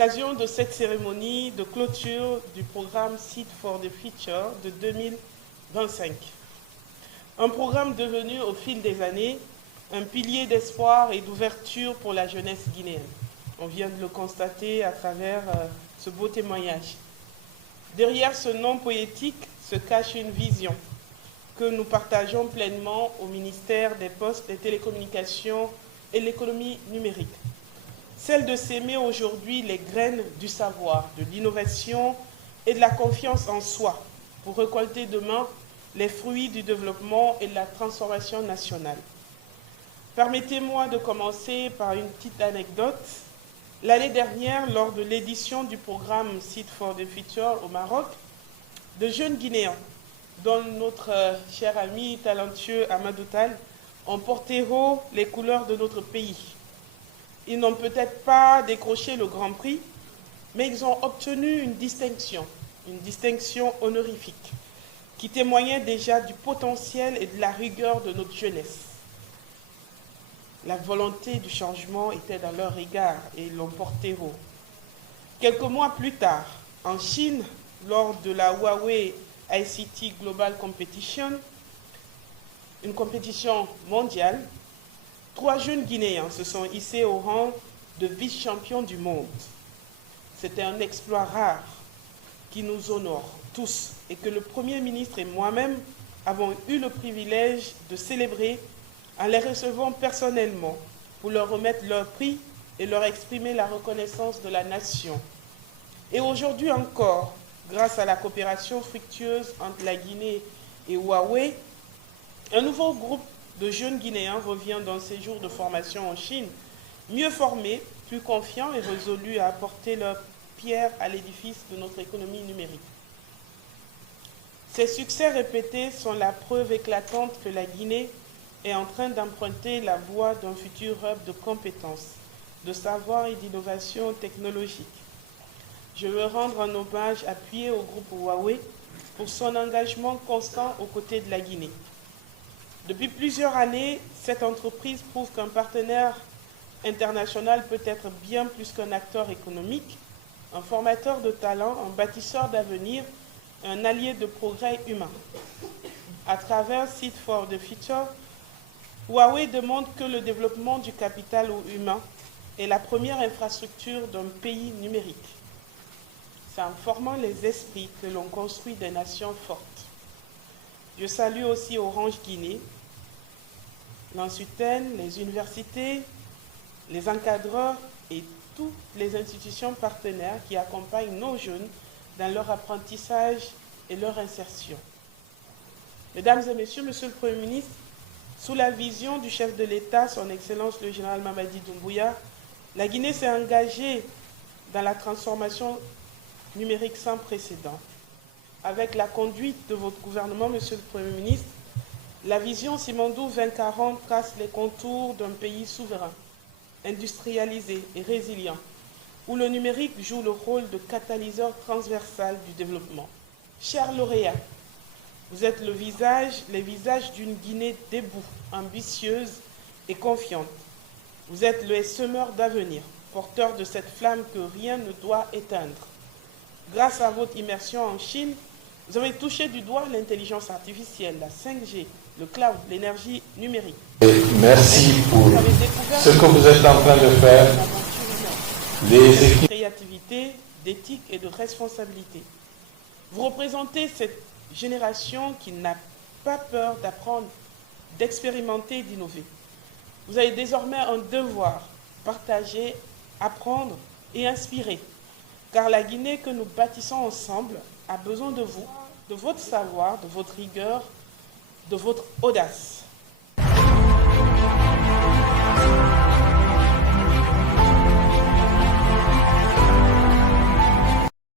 l'occasion de cette cérémonie de clôture du programme Seed for the Future de 2025. Un programme devenu au fil des années un pilier d'espoir et d'ouverture pour la jeunesse guinéenne. On vient de le constater à travers ce beau témoignage. Derrière ce nom poétique se cache une vision que nous partageons pleinement au ministère des Postes, des Télécommunications et de l'économie numérique. Celle de s'aimer aujourd'hui les graines du savoir, de l'innovation et de la confiance en soi pour récolter demain les fruits du développement et de la transformation nationale. Permettez-moi de commencer par une petite anecdote. L'année dernière, lors de l'édition du programme Seed for the Future au Maroc, de jeunes Guinéens, dont notre cher ami talentueux Amadou Tall, ont porté haut les couleurs de notre pays. Ils n'ont peut-être pas décroché le Grand Prix, mais ils ont obtenu une distinction honorifique, qui témoignait déjà du potentiel et de la rigueur de notre jeunesse. La volonté du changement était dans leur égard et ils l'ont porté haut. Quelques mois plus tard, en Chine, lors de la Huawei ICT Global Competition, une compétition mondiale, 3 jeunes Guinéens se sont hissés au rang de vice-champions du monde. C'était un exploit rare qui nous honore tous et que le Premier ministre et moi-même avons eu le privilège de célébrer en les recevant personnellement pour leur remettre leur prix et leur exprimer la reconnaissance de la nation. Et aujourd'hui encore, grâce à la coopération fructueuse entre la Guinée et Huawei, un nouveau groupe de jeunes Guinéens revient d'un séjour de formation en Chine, mieux formés, plus confiants et résolus à apporter leur pierre à l'édifice de notre économie numérique. Ces succès répétés sont la preuve éclatante que la Guinée est en train d'emprunter la voie d'un futur hub de compétences, de savoir et d'innovation technologique. Je veux rendre un hommage appuyé au groupe Huawei pour son engagement constant aux côtés de la Guinée. Depuis plusieurs années, cette entreprise prouve qu'un partenaire international peut être bien plus qu'un acteur économique, un formateur de talent, un bâtisseur d'avenir, un allié de progrès humain. À travers Seed for the Future, Huawei demande que le développement du capital humain est la première infrastructure d'un pays numérique. C'est en formant les esprits que l'on construit des nations fortes. Je salue aussi Orange Guinée, l'Ansuten, les universités, les encadreurs et toutes les institutions partenaires qui accompagnent nos jeunes dans leur apprentissage et leur insertion. Mesdames et messieurs, Monsieur le Premier ministre, sous la vision du chef de l'État, son Excellence le général Mamadi Doumbouya, la Guinée s'est engagée dans la transformation numérique sans précédent. Avec la conduite de votre gouvernement, Monsieur le Premier ministre, la vision Simandou 2040 trace les contours d'un pays souverain, industrialisé et résilient, où le numérique joue le rôle de catalyseur transversal du développement. Chers lauréats, vous êtes les visages d'une Guinée debout, ambitieuse et confiante. Vous êtes le semeur d'avenir, porteur de cette flamme que rien ne doit éteindre. Grâce à votre immersion en Chine, vous avez touché du doigt l'intelligence artificielle, la 5G, le cloud, l'énergie numérique. Merci pour ce que vous êtes en train de faire. De créativité, d'éthique et de responsabilité. Vous représentez cette génération qui n'a pas peur d'apprendre, d'expérimenter et d'innover. Vous avez désormais un devoir, partager, apprendre et inspirer. Car la Guinée que nous bâtissons ensemble a besoin de vous, de votre savoir, de votre rigueur, de votre audace.